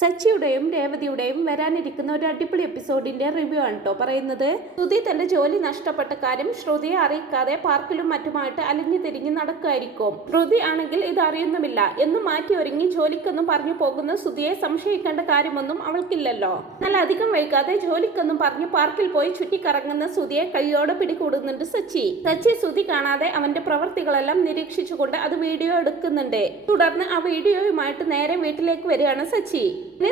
സച്ചിയുടെയും രേവതിയുടെയും വരാനിരിക്കുന്ന ഒരു അടിപൊളി എപ്പിസോഡിന്റെ റിവ്യൂ ആണ് കേട്ടോ പറയുന്നത്. ശ്രുതി തന്റെ ജോലി നഷ്ടപ്പെട്ട കാര്യം ശ്രുതിയെ അറിയിക്കാതെ പാർക്കിലും മറ്റുമായിട്ട് അലിഞ്ഞു തിരിഞ്ഞ് നടക്കുമായിരിക്കും. ശ്രുതി ആണെങ്കിൽ ഇത് അറിയുന്നുമില്ല എന്നും മാറ്റി ഒരുങ്ങി ജോലിക്കൊന്നും പറഞ്ഞു പോകുന്ന ശ്രുതിയെ സംശയിക്കേണ്ട കാര്യമൊന്നും അവൾക്കില്ലല്ലോ. എന്നാൽ അധികം വൈകാതെ ജോലിക്കൊന്നും പറഞ്ഞു പാർക്കിൽ പോയി ചുറ്റിക്കറങ്ങുന്ന ശ്രുതിയെ കൈയോടെ പിടികൂടുന്നുണ്ട് സച്ചി. ശ്രുതി കാണാതെ അവന്റെ പ്രവർത്തികളെല്ലാം നിരീക്ഷിച്ചുകൊണ്ട് അത് വീഡിയോ എടുക്കുന്നുണ്ട്. തുടർന്ന് ആ വീഡിയോയുമായിട്ട് നേരെ വീട്ടിലേക്ക് വരികയാണ് സച്ചി.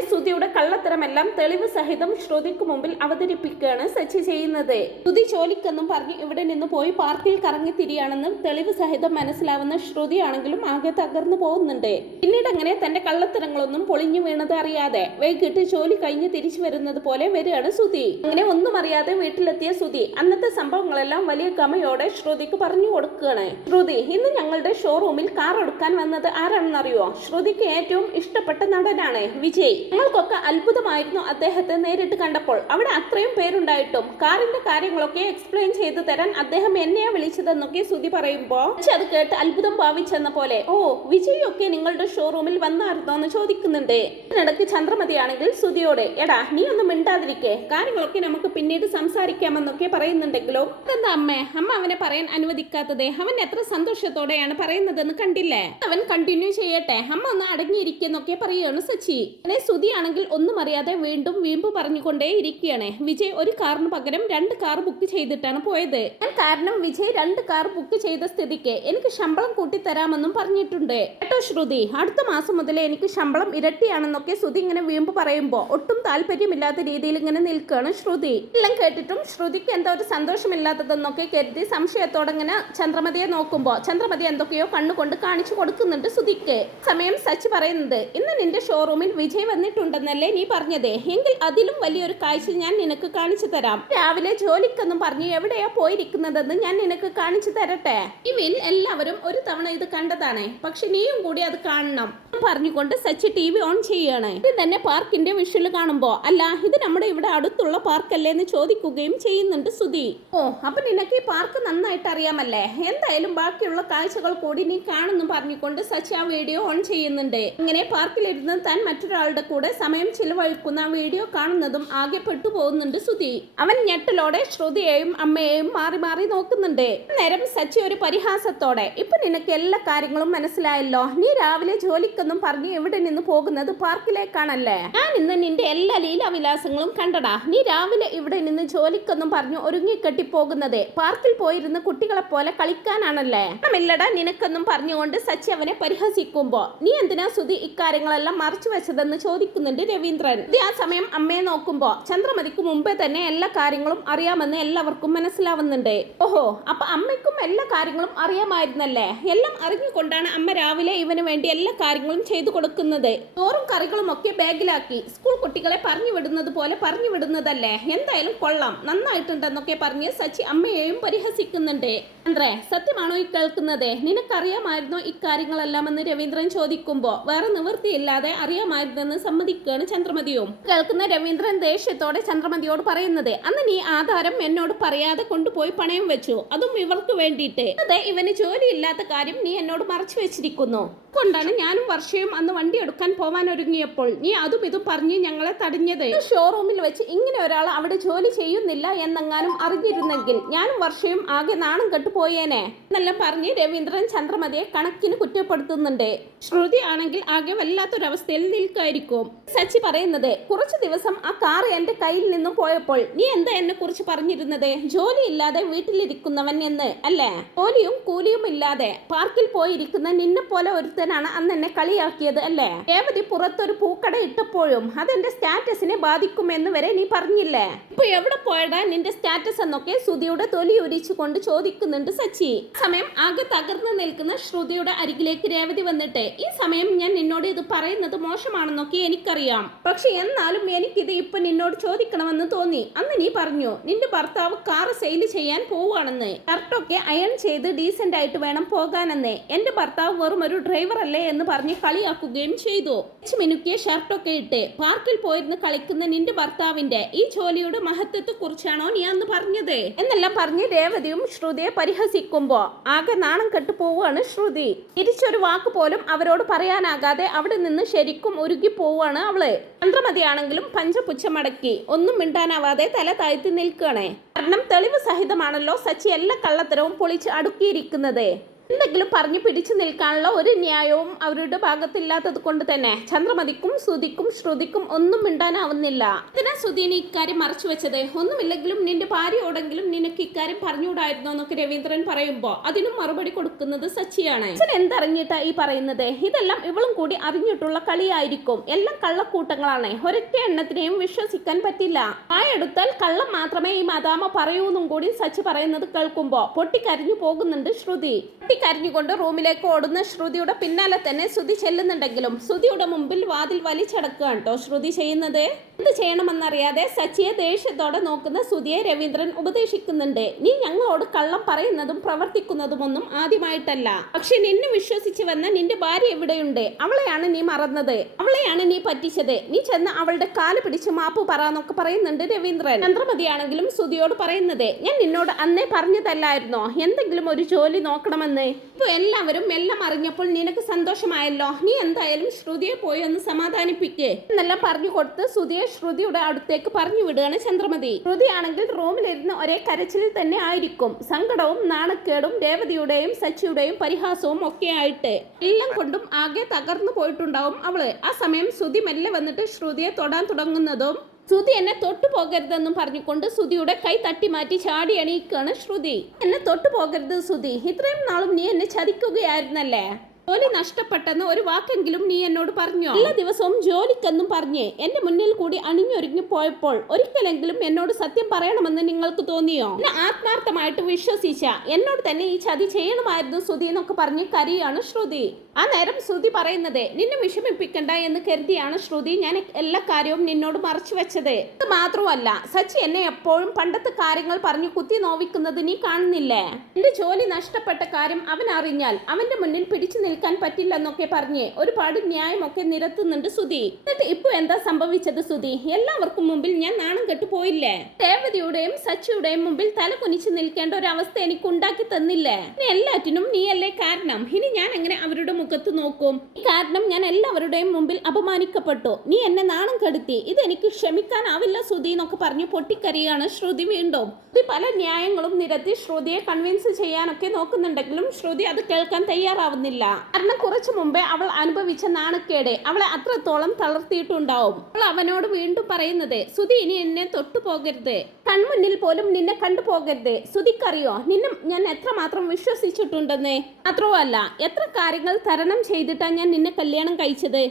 ശ്രുതിയുടെ കള്ളത്തരമെല്ലാം തെളിവ് സഹിതം ശ്രുതിക്ക് മുമ്പിൽ അവതരിപ്പിക്കുകയാണ് സച്ചി ചെയ്യുന്നത്. ശ്രുതി ജോലിക്കെന്നും പറഞ്ഞ് ഇവിടെ നിന്ന് പോയി പാർക്കിൽ കറങ്ങി തിരിയാണെന്നും തെളിവ് സഹിതം മനസ്സിലാവുന്ന ശ്രുതിയാണെങ്കിലും ആകെ തകർന്നു പോകുന്നുണ്ട്. പിന്നീട് അങ്ങനെ തന്റെ കള്ളത്തരങ്ങളൊന്നും പൊളിഞ്ഞു വീണത് അറിയാതെ വൈകിട്ട് ജോലി കഴിഞ്ഞ് തിരിച്ചു വരുന്നത് പോലെ വരികയാണ് ശ്രുതി. അങ്ങനെ ഒന്നും അറിയാതെ വീട്ടിലെത്തിയ ശ്രുതി അന്നത്തെ സംഭവങ്ങളെല്ലാം വലിയ ഗമയോടെ ശ്രുതിക്ക് പറഞ്ഞു കൊടുക്കുകയാണ്. ശ്രുതി, ഇന്ന് ഞങ്ങളുടെ ഷോറൂമിൽ കാർ എടുക്കാൻ വന്നത് ആരാണെന്നറിയോ? ശ്രുതിക്ക് ഏറ്റവും ഇഷ്ടപ്പെട്ട നടനാണ് വിജയ്. ഞങ്ങൾക്കൊക്കെ അത്ഭുതമായിരുന്നു അദ്ദേഹത്തെ നേരിട്ട് കണ്ടപ്പോൾ. അവിടെ അത്രയും പേരുണ്ടായിട്ടും കാറിന്റെ കാര്യങ്ങളൊക്കെ എക്സ്പ്ലെയിൻ ചെയ്തു തരാൻ അദ്ദേഹം എന്നെയാ വിളിച്ചതെന്നൊക്കെ ശ്രുതി പറയുമ്പോ അത് കേട്ട് അത്ഭുതം ഭാവിച്ചെന്ന പോലെ, ഓ വിജയ് ഒക്കെ നിങ്ങളുടെ ഷോറൂമിൽ വന്നായിരുന്നോ എന്ന് ചോദിക്കുന്നുണ്ട്. ഇതിനിടയ്ക്ക് ചന്ദ്രമതിയാണെങ്കിൽ ശ്രുതിയോട്, എടാ നീ ഒന്നും മിണ്ടാതിരിക്കേ, കാര്യങ്ങളൊക്കെ നമുക്ക് പിന്നീട് സംസാരിക്കാമെന്നൊക്കെ പറയുന്നുണ്ടെങ്കിലും എന്താ അമ്മ അവനെ പറയാൻ അനുവദിക്കാത്തത്? അവൻ എത്ര സന്തോഷത്തോടെയാണ് പറയുന്നതെന്ന് കണ്ടില്ലേ? അവൻ കണ്ടിന്യൂ ചെയ്യട്ടെ, അമ്മ ഒന്ന് അടങ്ങിയിരിക്കുന്നൊക്കെ പറയുകയാണ് സച്ചി. ശ്രുതിയാണെങ്കിൽ ഒന്നും അറിയാതെ വീണ്ടും വീമ്പ് പറഞ്ഞുകൊണ്ടേ ഇരിക്കുകയാണ്. വിജയ് ഒരു കാറിന് പകരം 2 കാർ ബുക്ക് ചെയ്തിട്ടാണ് പോയത്. കാരണം വിജയ് 2 കാർ ബുക്ക് ചെയ്ത സ്ഥിതിക്ക് എനിക്ക് ശമ്പളം കൂട്ടിത്തരാമെന്നും പറഞ്ഞിട്ടുണ്ട് കേട്ടോ ശ്രുതി. അടുത്ത മാസം മുതലേ എനിക്ക് ശമ്പളം ഇരട്ടിയാണെന്നൊക്കെ ശ്രുതി ഇങ്ങനെ വീമ്പ് പറയുമ്പോ ഒട്ടും താല്പര്യമില്ലാത്ത രീതിയിൽ ഇങ്ങനെ നിൽക്കുകയാണ് ശ്രുതി. എല്ലാം കേട്ടിട്ടും ശ്രുതിക്ക് എന്താ ഒരു സന്തോഷമില്ലാത്തതെന്നൊക്കെ കരുതി സംശയത്തോടെ ഇങ്ങനെ ചന്ദ്രമതിയെ നോക്കുമ്പോ ചന്ദ്രമതി എന്തൊക്കെയോ കണ്ണുകൊണ്ട് കാണിച്ചു കൊടുക്കുന്നുണ്ട് ശ്രുതിക്ക്. സമയം സച്ചി പറയുന്നത്, ഇന്ന് നിന്റെ ഷോറൂമിൽ വിജയ് വന്നിട്ടുണ്ടെന്നല്ലേ നീ പറഞ്ഞത്? എങ്കിൽ അതിലും വലിയൊരു കാഴ്ച ഞാൻ നിനക്ക് കാണിച്ചു തരാം. രാവിലെ ജോലിക്കൊന്നും പറഞ്ഞ് എവിടെയാ പോയിരിക്കുന്നതെന്ന് ഞാൻ നിനക്ക് കാണിച്ചു തരട്ടെ. ഇവയിൽ എല്ലാവരും ഒരു തവണ ഇത് കണ്ടതാണ്, പക്ഷെ നീയും കൂടി അത് കാണണം പറഞ്ഞുകൊണ്ട് സച്ചി TV ഓൺ ചെയ്യാണ്. ഇത് തന്നെ പാർക്കിന്റെ വിഷ്വൽ കാണുമ്പോ, അല്ല ഇത് നമ്മുടെ ഇവിടെ അടുത്തുള്ള പാർക്കല്ലേ എന്ന് ചോദിക്കുകയും ചെയ്യുന്നുണ്ട് ശ്രുതി. ഓ, അപ്പൊ നിനക്ക് ഈ പാർക്ക് നന്നായിട്ട് അറിയാമല്ലേ? എന്തായാലും ബാക്കിയുള്ള കാഴ്ചകൾ കൂടി നീ കാണുന്നു പറഞ്ഞുകൊണ്ട് സച്ചി ആ വീഡിയോ ഓൺ ചെയ്യുന്നുണ്ട്. ഇങ്ങനെ പാർക്കിലിരുന്ന് താൻ മറ്റൊരാളുടെ കൂടെ സമയം ചിലവഴിക്കുന്ന വീഡിയോ കാണുന്നതും ആകെ പെട്ടുപോകുന്നുണ്ട് ശ്രുതി. അവൻ ഞെട്ടലോടെ ശ്രുതിയെയും അമ്മയെയും മാറി മാറി നോക്കുന്നുണ്ട്. നേരം സച്ചി ഒരു പരിഹാസത്തോടെ, ഇപ്പൊ നിനക്ക് എല്ലാ കാര്യങ്ങളും മനസ്സിലായല്ലോ. നീ രാവിലെ ജോലിക്കൊന്നും പറഞ്ഞ് ഇവിടെ നിന്ന് പോകുന്നത് പാർക്കിലേക്കാണല്ലേ? ഞാൻ ഇന്ന് നിന്റെ എല്ലാ ലീലാവിലാസങ്ങളും കണ്ടടാ. നീ രാവിലെ ഇവിടെ നിന്ന് ജോലിക്കൊന്നും പറഞ്ഞു ഒരുങ്ങിക്കെട്ടി പോകുന്നത് പാർക്കിൽ പോയിരുന്ന കുട്ടികളെ പോലെ കളിക്കാനാണല്ലേ? ഇല്ലടാ നിനക്കൊന്നും പറഞ്ഞുകൊണ്ട് സച്ചി അവനെ പരിഹസിക്കുമ്പോ, നീ എന്തിനാ ശ്രുതി ഇക്കാര്യങ്ങളെല്ലാം മറച്ചു വെച്ചതെന്ന് ചോദിക്കുന്നുണ്ട് രവീന്ദ്രൻ. ആ സമയം അമ്മയെ നോക്കുമ്പോ ചന്ദ്രമതിക്ക് മുമ്പേ തന്നെ എല്ലാ കാര്യങ്ങളും അറിയാമെന്ന് എല്ലാവർക്കും മനസ്സിലാവുന്നുണ്ട്. ഓഹോ, അപ്പൊ അമ്മയ്ക്കും എല്ലാ കാര്യങ്ങളും അറിയാമായിരുന്നല്ലേ? എല്ലാം അറിഞ്ഞുകൊണ്ടാണ് അമ്മ രാവിലെ ഇവന് വേണ്ടി എല്ലാ കാര്യങ്ങളും ചെയ്തു കൊടുക്കുന്നത്. ചോറും കറികളും ഒക്കെ ബാഗിലാക്കി സ്കൂൾ കുട്ടികളെ പറഞ്ഞു വിടുന്നത് പോലെ പറഞ്ഞു വിടുന്നതല്ലേ? എന്തായാലും കൊള്ളാം, നന്നായിട്ടുണ്ടെന്നൊക്കെ പറഞ്ഞ് സച്ചി അമ്മയെയും പരിഹസിക്കുന്നുണ്ട്. ചന്ദ്രേ, സത്യമാണോ ഈ കേൾക്കുന്നത്? നിനക്കറിയാമായിരുന്നോ ഇക്കാര്യങ്ങളെല്ലാം എന്ന് രവീന്ദ്രൻ ചോദിക്കുമ്പോ വേറെ നിവൃത്തിയില്ലാതെ അറിയാമായിരുന്നെന്ന് സമ്മതിക്കുകയാണ് ചന്ദ്രമതിയും. കേൾക്കുന്ന രവീന്ദ്രൻ ദേഷ്യത്തോടെ ചന്ദ്രമതിയോട് പറയുന്നത്, അന്ന് നീ ആധാരം എന്നോട് പറയാതെ കൊണ്ടുപോയി പണയം വെച്ചു, അതും ഇവർക്ക് വേണ്ടിയിട്ട്. അതെ, ഇവന് ജോലിയില്ലാത്ത കാര്യം നീ എന്നോട് മറച്ചു വെച്ചിരിക്കുന്നു. കൊണ്ടാണ് ഞാനും വർഷയും അന്ന് വണ്ടി എടുക്കാൻ പോവാൻ ഒരുങ്ങിയപ്പോൾ നീ അതും ഇതും പറഞ്ഞ് ഞങ്ങളെ തടഞ്ഞത്. ഷോറൂമിൽ വെച്ച് ഇങ്ങനെ ഒരാൾ അവിടെ ജോലി ചെയ്യുന്നില്ല എന്നെങ്ങാനും അറിഞ്ഞിരുന്നെങ്കിൽ ഞാനും വർഷയും ആകെ നാണം കെട്ടുപോയേനെ എന്നെല്ലാം പറഞ്ഞ് രവീന്ദ്രൻ ചന്ദ്രമതിയെ കണക്കിന് കുറ്റപ്പെടുത്തുന്നുണ്ട്. ശ്രുതി ആണെങ്കിൽ ആകെ വല്ലാത്തൊരവസ്ഥയിൽ നിൽക്കായിരിക്കും. സച്ചി പറയുന്നത്, കുറച്ചു ദിവസം ആ കാർ എന്റെ കയ്യിൽ നിന്നും പോയപ്പോൾ നീ എന്താ എന്നെ കുറിച്ച് പറഞ്ഞിരുന്നത്? ജോലി ഇല്ലാതെ വീട്ടിലിരിക്കുന്നവൻ എന്ന് അല്ലേ? ജോലിയും കൂലിയും ഇല്ലാതെ പാർക്കിൽ പോയിരിക്കുന്ന നിന്നെ പോലെ ഒരുത്തനാണ് അന്ന് എന്നെ കളിയാക്കിയത് അല്ലേ? രേവതി പുറത്തൊരു പൂക്കട ഇട്ടപ്പോഴും അതെന്റെ സ്റ്റാറ്റസിനെ ബാധിക്കുമെന്ന് വരെ നീ പറഞ്ഞില്ലേ? ഇപ്പൊ എവിടെ പോയടാ നിന്റെ സ്റ്റാറ്റസ് എന്നൊക്കെ ശ്രുതിയുടെ തൊലി ഉരിച്ചുകൊണ്ട് ചോദിക്കുന്നുണ്ട് സച്ചി. സമയം ആകെ തകർന്നു നിൽക്കുന്ന ശ്രുതിയുടെ അരികിലേക്ക് രേവതി വന്നിട്ട്, ഈ സമയം ഞാൻ നിന്നോട് ഇത് പറയുന്നത് മോശമാണെന്നൊക്കെ എനിക്കറിയാം, പക്ഷെ എന്നാലും എനിക്കിത് ഇപ്പൊ നിന്നോട് ചോദിക്കണമെന്ന് തോന്നി. അന്ന് നീ പറഞ്ഞു നിന്റെ ഭർത്താവ് കാർ സെയിൽ ചെയ്യാൻ പോവുകയാണെന്ന്, ഷർട്ടൊക്കെ അയൺ ചെയ്ത് ഡീസന്റ് ആയിട്ട് വേണം പോകാനെന്ന്. എന്റെ ഭർത്താവ് വെറും ഒരു ഡ്രൈവർ അല്ലേ എന്ന് പറഞ്ഞ് കളിയാക്കുകയും ചെയ്തു. മിനുക്കിയ ഷർട്ടൊക്കെ ഇട്ട് പാർക്കിൽ പോയിരുന്ന് കളിക്കുന്ന നിന്റെ ഭർത്താവിന്റെ ഈ ജോലിയുടെ മഹത്വത്തെ കുറിച്ചാണോ നീ അന്ന് പറഞ്ഞത് എന്നെല്ലാം പറഞ്ഞ് രേവതിയും ശ്രുതിയെ പരിഹസിക്കുമ്പോ ആകെ നാണം കെട്ടു പോവുകയാണ് ശ്രുതി. തിരിച്ചൊരു വാക്ക് പോലും അവരോട് പറയാനാകാതെ അവിടെ നിന്ന് ശരിക്കും ഉരുകി പോവാണ് അവള്. ചന്ദ്രമതിയാണെങ്കിലും പഞ്ചപുച്ഛമടക്കി ഒന്നും മിണ്ടാനാവാതെ തല താഴ്ത്തി നിൽക്കുകയാണ്. കാരണം തെളിവ് സഹിതമാണല്ലോ സച്ചി എല്ലാ കള്ളത്തരവും പൊളിച്ച് അടുക്കിയിരിക്കുന്നത്. എന്തെങ്കിലും പറഞ്ഞു പിടിച്ചു നിൽക്കാനുള്ള ഒരു ന്യായവും അവരുടെ ഭാഗത്തില്ലാത്തത് കൊണ്ട് തന്നെ ചന്ദ്രമതിക്കും ശ്രുതിക്കും ശ്രുതിക്കും ഒന്നും മിണ്ടാനാവുന്നില്ല. ഇതിനാ ശ്രുതിനെ ഇക്കാര്യം മറച്ചു വെച്ചത്? ഒന്നുമില്ലെങ്കിലും നിന്റെ ഭാര്യയോടെങ്കിലും നിനക്ക് ഇക്കാര്യം പറഞ്ഞുകൂടായിരുന്നോ എന്നൊക്കെ രവീന്ദ്രൻ പറയുമ്പോ അതിനും മറുപടി കൊടുക്കുന്നത് സച്ചിയാണ്. അച്ഛൻ എന്തറിഞ്ഞിട്ടാ ഈ പറയുന്നത്? ഇതെല്ലാം ഇവളും കൂടി അറിഞ്ഞിട്ടുള്ള കളിയായിരിക്കും. എല്ലാം കള്ളക്കൂട്ടങ്ങളാണ്. ഒരൊറ്റ എണ്ണത്തിനെയും വിശ്വസിക്കാൻ പറ്റില്ല. വായെടുത്താൽ കള്ളം മാത്രമേ ഈ മദാമ പറയൂന്നും കൂടി സച്ചി പറയുന്നത് കേൾക്കുമ്പോ പൊട്ടിക്കരഞ്ഞു പോകുന്നുണ്ട് ശ്രുതി. കരഞ്ഞുകൊണ്ട് റൂമിലേക്ക് ഓടുന്ന ശ്രുതിയുടെ പിന്നാലെ തന്നെ ശ്രുതി ചെല്ലുന്നുണ്ടെങ്കിലും ശ്രുതിയുടെ മുമ്പിൽ വാതിൽ വലിച്ചടക്കുകയാണ് കേട്ടോ ശ്രുതി ചെയ്യുന്നത്. എന്ത് ചെയ്യണമെന്നറിയാതെ സച്ചിയെ ദേഷ്യത്തോടെ നോക്കുന്ന ശ്രുതിയെ രവീന്ദ്രൻ ഉപദേശിക്കുന്നുണ്ട്. നീ ഞങ്ങളോട് കള്ളം പറയുന്നതും പ്രവർത്തിക്കുന്നതുമൊന്നും ആദ്യമായിട്ടല്ല. പക്ഷെ നിന്നെ വിശ്വസിച്ച് വന്ന നിന്റെ ഭാര്യ എവിടെയുണ്ട്? അവളെയാണ് നീ മറന്നത്. അവളെയാണ് നീ പറ്റിച്ചത്. നീ ചെന്ന് അവളുടെ കാല് പിടിച്ച് മാപ്പ് പറയാന്നൊക്കെ പറയുന്നുണ്ട് രവീന്ദ്രൻ. ചന്ദ്രമതിയാണെങ്കിലും ശ്രുതിയോട് പറയുന്നത്, ഞാൻ നിന്നോട് അന്നേ പറഞ്ഞതല്ലായിരുന്നോ എന്തെങ്കിലും ഒരു ജോലി നോക്കണമെന്ന്? ഇപ്പൊ എല്ലാവരും എല്ലാം അറിഞ്ഞപ്പോൾ നിനക്ക് സന്തോഷമായല്ലോ. നീ എന്തായാലും ശ്രുതിയെ പോയി ഒന്ന് സമാധാനിപ്പിക്കേ എന്നെല്ലാം പറഞ്ഞു കൊടുത്ത് ശ്രുതിയെ ശ്രുതിയുടെ അടുത്തേക്ക് പറഞ്ഞു വിടുകയാണ് ചന്ദ്രമതി. ശ്രുതിയാണെങ്കിൽ റൂമിലിരുന്ന് ഒരേ കരച്ചിലിൽ തന്നെ ആയിരിക്കും. സങ്കടവും നാണക്കേടും രേവതിയുടെയും സച്ചിയുടെയും പരിഹാസവും ഒക്കെ ആയിട്ട് എല്ലാം കൊണ്ടും ആകെ തകർന്നു പോയിട്ടുണ്ടാവും അവള്. ആ സമയം ശ്രുതി മെല്ലെ വന്നിട്ട് ശ്രുതിയെ തൊടാൻ തുടങ്ങുന്നതും ശ്രുതി എന്നെ തൊട്ടു പോകരുതെന്നും പറഞ്ഞുകൊണ്ട് ശ്രുതിയുടെ കൈ തട്ടി മാറ്റി ചാടി എണീക്കാണ് ശ്രുതി. എന്നെ തൊട്ടു പോകരുത് ശ്രുതി, ഇത്രയും നാളും നീ എന്നെ ചതിക്കുകയായിരുന്നല്ലേ? ജോലി നഷ്ടപ്പെട്ടെന്ന് ഒരു വാക്കെങ്കിലും നീ എന്നോട് പറഞ്ഞോ? എല്ലാ ദിവസവും ജോലിക്കെന്നും പറഞ്ഞ് എന്റെ മുന്നിൽ കൂടി അണിഞ്ഞൊരുങ്ങി പോയപ്പോൾ ഒരിക്കലെങ്കിലും എന്നോട് സത്യം പറയണമെന്ന് നിങ്ങൾക്ക് തോന്നിയോ? എന്നെ ആത്മാർത്ഥമായിട്ട് വിശ്വസിച്ച എന്നോട് തന്നെ ഈ ചതി ചെയ്യണമായിരുന്നു ശ്രുതി എന്നൊക്കെ പറഞ്ഞ് കരയാണ് ശ്രുതി. ആ നേരം ശ്രുതി പറയുന്നത്, നിന്നെ വിഷമിപ്പിക്കണ്ട എന്ന് കരുതിയാണ് ശ്രുതി ഞാൻ എല്ലാ കാര്യവും നിന്നോട് മറച്ചു വെച്ചത്. ഇത് മാത്രമല്ല, സച്ചി എന്നെ എപ്പോഴും പണ്ടത്തെ കാര്യങ്ങൾ പറഞ്ഞു കുത്തി നോവിക്കുന്നത് നീ കാണുന്നില്ലേ? എന്റെ ജോലി നഷ്ടപ്പെട്ട കാര്യം അവൻ അറിഞ്ഞാൽ അവന്റെ മുന്നിൽ പിടിച്ചു നിൽക്കാൻ പറ്റില്ലെന്നൊക്കെ പറഞ്ഞ് ഒരുപാട് ന്യായമൊക്കെ നിരത്തുന്നുണ്ട് ശ്രുതി. എന്നിട്ട് ഇപ്പൊ എന്താ സംഭവിച്ചത് ശ്രുതി? എല്ലാവർക്കും മുമ്പിൽ ഞാൻ നാണം കെട്ടു പോയില്ലേ? രേവതിയുടെയും സച്ചിയുടെയും മുമ്പിൽ തല കുനിച്ച് നിൽക്കേണ്ട ഒരു അവസ്ഥ എനിക്ക് ഉണ്ടാക്കി തന്നില്ലേ? എല്ലാറ്റിനും നീയല്ലേ കാരണം. ഇനി ഞാൻ എങ്ങനെ അവരുടെ മുഖത്ത് നോക്കും? ഈ കാരണം ഞാൻ എല്ലാവരുടെയും മുമ്പിൽ അപമാനിക്കപ്പെട്ടു. നീ എന്നെ നാണം കെടുത്തി. ഇതെനിക്ക് ക്ഷമിക്കാനാവില്ല ശ്രുതി എന്നൊക്കെ പറഞ്ഞു പൊട്ടിക്കരയാണ് ശ്രുതി വീണ്ടും. പല ന്യായങ്ങളും നിരത്തി ശ്രുതിയെ കൺവിൻസ് ചെയ്യാനൊക്കെ നോക്കുന്നുണ്ടെങ്കിലും ശ്രുതി അത് കേൾക്കാൻ തയ്യാറാവുന്നില്ല. കാരണം കുറച്ചു മുമ്പേ അവൾ അനുഭവിച്ച നാണക്കേട് അവളെ അത്രത്തോളം തളർത്തിയിട്ടുണ്ടാവും. അവൾ അവനോട് വീണ്ടും പറയുന്നത്, ശ്രുതി ഇനി എന്നെ തൊട്ടു പോകരുത്, കൺമുന്നിൽ പോലും നിന്നെ കണ്ടുപോകരുത്. ശ്രുതിക്കറിയോ നിന്നെ ഞാൻ എത്രമാത്രം വിശ്വസിച്ചിട്ടുണ്ടെന്ന്? മാത്രമല്ല എത്ര കാര്യങ്ങൾ തരണം ചെയ്തിട്ടാണ് ഞാൻ നിന്നെ കല്യാണം കഴിച്ചത്.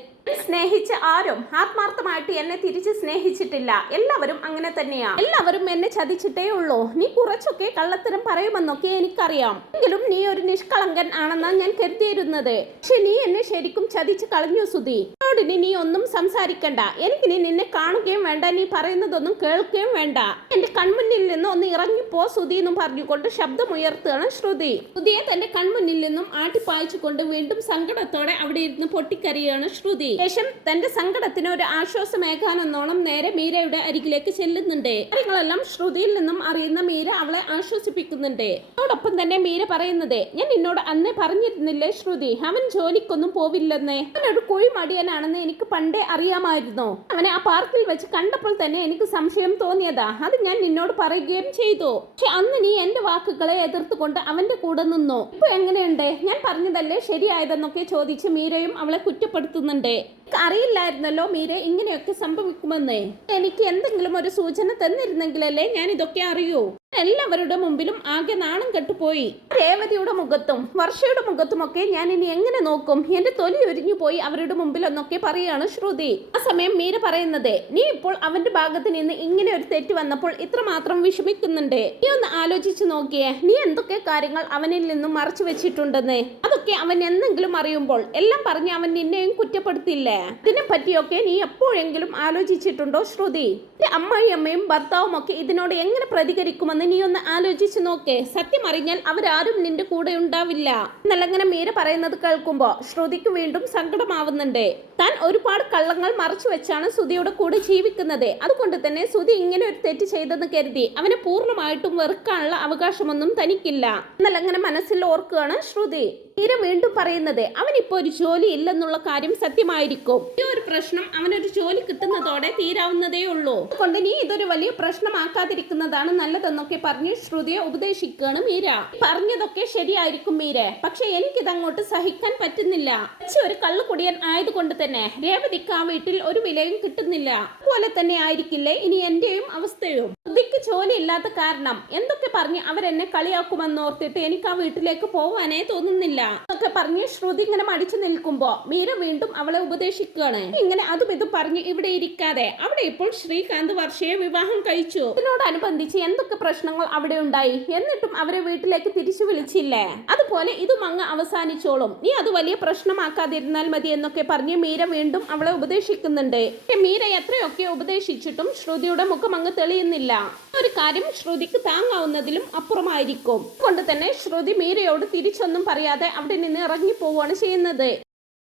സ്നേഹിച്ച ആരും ആത്മാർത്ഥമായിട്ട് എന്നെ തിരിച്ച് സ്നേഹിച്ചിട്ടില്ല. എല്ലാവരും അങ്ങനെ തന്നെയാ. എല്ലാവരും എന്നെ ചതിച്ചിട്ടേ ഉള്ളൂ. നീ കുറച്ചൊക്കെ കള്ളത്തരം പറയുമെന്നൊക്കെ എനിക്കറിയാം. എങ്കിലും നീ ഒരു നിഷ്കളങ്കൻ ആണെന്നാണ് ഞാൻ കരുതിയിരുന്നത്. പക്ഷെ നീ എന്നെ ശരിക്കും ചതിച്ച് കളഞ്ഞു ശ്രുതി. എന്നോടിനി നീ ഒന്നും സംസാരിക്കണ്ട. എനിക്ക് നീ നിന്നെ കാണുകയും വേണ്ട, നീ പറയുന്നതൊന്നും കേൾക്കുകയും വേണ്ട. എന്റെ കൺമുന്നിൽ നിന്ന് ഒന്ന് ഇറങ്ങിപ്പോ ശ്രുതി എന്നും പറഞ്ഞുകൊണ്ട് ശബ്ദമുയർത്തുകയാണ് ശ്രുതി. ശ്രുതിയെ തന്റെ കൺമുന്നിൽ നിന്നും ആട്ടിപ്പായിച്ചുകൊണ്ട് വീണ്ടും സങ്കടത്തോടെ അവിടെ ഇരുന്ന് പൊട്ടിക്കരയാണ് ശ്രുതി. ശേഷം തന്റെ സങ്കടത്തിന് ഒരു ആശ്വാസമേകാനെന്നോണം നേരെ മീരയുടെ അരികിലേക്ക് ചെല്ലുന്നുണ്ട്. കാര്യങ്ങളെല്ലാം ശ്രുതിയിൽ നിന്നും അറിയുന്ന മീര അവളെ ആശ്വസിപ്പിക്കുന്നുണ്ട്. അതോടൊപ്പം തന്നെ മീര പറയുന്നത്, ഞാൻ നിന്നോട് അന്നേ പറഞ്ഞിരുന്നില്ലേ ശ്രുതി, അവൻ ജോലിക്കൊന്നും പോവില്ലെന്ന്. അവനൊരു കുഴിമടിയനാണെന്ന് എനിക്ക് പണ്ടേ അറിയാമായിരുന്നു. അവനെ ആ പാർക്കിൽ വെച്ച് കണ്ടപ്പോൾ തന്നെ എനിക്ക് സംശയം തോന്നിയതാ. അത് ഞാൻ നിന്നോട് പറയുകയും ചെയ്തു. പക്ഷെ അന്ന് നീ എന്റെ വാക്കുകളെ എതിർത്തുകൊണ്ട് അവന്റെ കൂടെ നിന്നു. ഇപ്പൊ എങ്ങനെയുണ്ട്? ഞാൻ പറഞ്ഞതല്ലേ ശരിയായതെന്നൊക്കെ ചോദിച്ച് മീരയും അവളെ കുറ്റപ്പെടുത്തുന്നുണ്ട്. അറിയില്ലായിരുന്നല്ലോ മീര ഇങ്ങനെയൊക്കെ സംഭവിക്കുമെന്ന്. എനിക്ക് എന്തെങ്കിലും ഒരു സൂചന തന്നിരുന്നെങ്കിലല്ലേ ഞാൻ ഇതൊക്കെ അറിയൂ. എല്ലാവരുടെ മുമ്പിലും ആകെ നാണം കെട്ടുപോയി. രേവതിയുടെ മുഖത്തും വർഷയുടെ മുഖത്തുമൊക്കെ ഞാൻ ഇനി എങ്ങനെ നോക്കും? എന്റെ തൊലി ഒരിഞ്ഞു പോയി അവരുടെ മുമ്പിൽ എന്നൊക്കെ പറയാണ് ശ്രുതി. ആ സമയം മീര പറയുന്നത്, നീ ഇപ്പോൾ അവന്റെ ഭാഗത്ത് നിന്ന് ഇങ്ങനെ ഒരു തെറ്റ് വന്നപ്പോൾ ഇത്രമാത്രം വിഷമിക്കുന്നുണ്ട്. നീ ഒന്ന് ആലോചിച്ച് നോക്കിയേ, നീ എന്തൊക്കെ കാര്യങ്ങൾ അവനിൽ നിന്നും മറച്ചു വെച്ചിട്ടുണ്ടെന്ന്. അതൊക്കെ അവൻ എന്തെങ്കിലും അറിയുമ്പോൾ എല്ലാം പറഞ്ഞ് അവൻ നിന്നെയും കുറ്റപ്പെടുത്തില്ലേ? ഇതിനെ പറ്റിയൊക്കെ നീ എപ്പോഴെങ്കിലും ആലോചിച്ചിട്ടുണ്ടോ ശ്രുതി? അമ്മായിയമ്മയും ഭർത്താവും ഒക്കെ ഇതിനോട് എങ്ങനെ പ്രതികരിക്കുമെന്ന് നീ ഒന്ന് ആലോചിച്ച് നോക്കേ. സത്യം അറിഞ്ഞാൽ അവരാരും നിന്റെ കൂടെ ഉണ്ടാവില്ല എന്നല്ലങ്ങനെ മീര പറയുന്നത് കേൾക്കുമ്പോ ശ്രുതിക്ക് വീണ്ടും സങ്കടമാവുന്നുണ്ട്. താൻ ഒരുപാട് കള്ളങ്ങൾ മറച്ചു വെച്ചാണ് ശ്രുതിയുടെ കൂടെ ജീവിക്കുന്നത്. അതുകൊണ്ട് തന്നെ ശ്രുതി ഇങ്ങനെ ഒരു തെറ്റ് ചെയ്തെന്ന് കരുതി അവനെ പൂർണ്ണമായിട്ടും വെറുക്കാനുള്ള അവകാശമൊന്നും തനിക്കില്ല എന്നല്ലങ്ങനെ മനസ്സിൽ ഓർക്കുകയാണ് ശ്രുതി. മീര വീണ്ടും പറയുന്നത്, അവനിപ്പോ ഒരു ജോലി ഇല്ലെന്നുള്ള കാര്യം സത്യമായിരിക്കും. അവസാനിക്കും. ഈ ഒരു പ്രശ്നം അവനൊരു ജോലി കിട്ടുന്നതോടെ തീരാവുന്നതേ ഉള്ളൂ. അതുകൊണ്ട് നീ ഇതൊരു വലിയ പ്രശ്നമാക്കാതിരിക്കുന്നതാണ് നല്ലതെന്നൊക്കെ പറഞ്ഞ് ശ്രുതിയെ ഉപദേശിക്കുകയാണ് മീര. പറഞ്ഞതൊക്കെ ശരിയായിരിക്കും മീരെ, പക്ഷെ എനിക്കിതങ്ങോട്ട് സഹിക്കാൻ പറ്റുന്നില്ല. ഒരു കള്ളുകുടിയൻ ആയതുകൊണ്ട് തന്നെ രേവതിക്ക് ആ വീട്ടിൽ ഒരു വിലയും കിട്ടുന്നില്ല. അതുപോലെ തന്നെ ആയിരിക്കില്ലേ ഇനി എന്റെയും അവസ്ഥയും. ശ്രുതിക്ക് ജോലി ഇല്ലാത്ത കാരണം എന്തൊക്കെ പറഞ്ഞ് അവരെന്നെ കളിയാക്കുമെന്നോർത്തിട്ട് എനിക്ക് ആ വീട്ടിലേക്ക് പോവാനേ തോന്നുന്നില്ല എന്നൊക്കെ പറഞ്ഞ് ശ്രുതി ഇങ്ങനെ മടിച്ചു നിൽക്കുമ്പോ മീര വീണ്ടും അവളെ ഉപദേശിക്കുകയാണ്. ഇങ്ങനെ അതും ഇതും പറഞ്ഞ് ഇവിടെ ഇരിക്കാതെ അവിടെ ഇപ്പോൾ ശ്രീകാന്ത് വർഷയെ വിവാഹം കഴിച്ചു. ഇതിനോടനുബന്ധിച്ച് എന്തൊക്കെ പ്രശ്നങ്ങൾ അവിടെ ഉണ്ടായി, എന്നിട്ടും അവരെ വീട്ടിലേക്ക് തിരിച്ചു വിളിച്ചില്ലേ, അതുപോലെ ഇതും അങ്ങ് അവസാനിച്ചോളും, നീ അത് വലിയ പ്രശ്നമാക്കാതിരുന്നാൽ മതി എന്നൊക്കെ പറഞ്ഞ് മീര വീണ്ടും അവളെ ഉപദേശിക്കുന്നുണ്ട്. മീര എത്രയൊക്കെ ഉപദേശിച്ചിട്ടും ശ്രുതിയുടെ മുഖം അങ്ങ് തെളിയുന്നില്ല. ഒരു കാര്യം ശ്രുതിക്ക് താങ്ങാവുന്നതിലും അപ്പുറമായിരിക്കും. കൊണ്ട് തന്നെ ശ്രുതി മീരയോട് തിരിച്ചൊന്നും പറയാതെ അവിടെ നിന്ന് ഇറങ്ങി പോവുകയാണ് ചെയ്യുന്നത്.